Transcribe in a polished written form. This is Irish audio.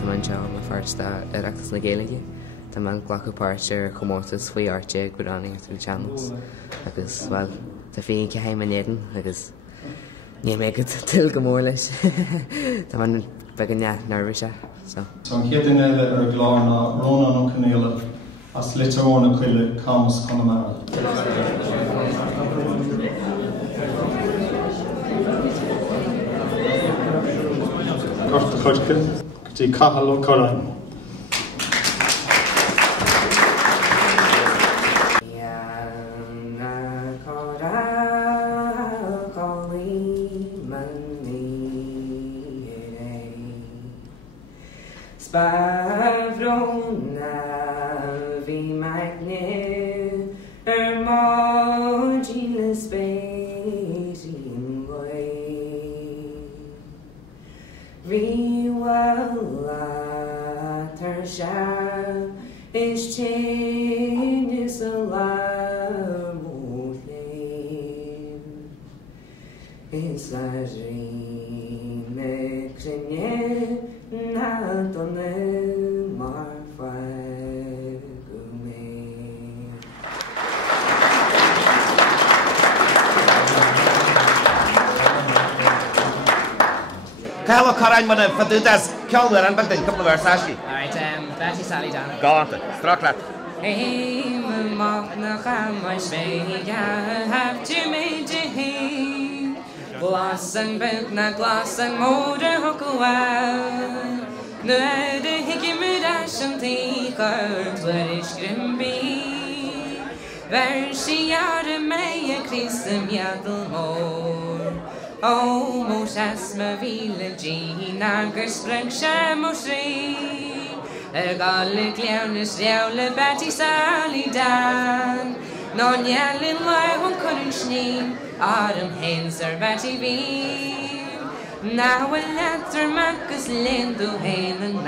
tá anseo má first Oireachtas na Gaeilge. Tá glacadh páirte comórtas faoi áirte rinneadh through channels. Agus, well, tá féin ceim an agus ní mé go til gcomórtas. Tá man began nervous so. So an chéad eile glár na Rónan ó Chonaill as litarón a chuile camas Conamara. Corta chuidce, gotí Cathal ó Chonaill. Feabhra bhí maithne máidí le spéisiún bhaid. Bhí Lá Dár Saol is is a lámú léim. Is a Rinneadh Rinneadh na Donegal mar fhaigheann. Cathal Chonaill man fadudas ceollar an bag couple of hours actually. Alright, Betty Sally down. Gáanta, stracla. Hey, na chamas fhaigheann, have to make it glas and bhaint na glas and móra thucail. Na de hiigimid as an tíchar tuairis grimbí. Ver si ar mé a Christa miadal mór. Ó mós as ma bhíle dín agus spreng se mós rí. Gaeilge leannas reabhla Betty Sally dan. Ná nealinn leibhn chuann snín ar an hens ar Betty bhí. Ná bhfuil letar macas lindú héann an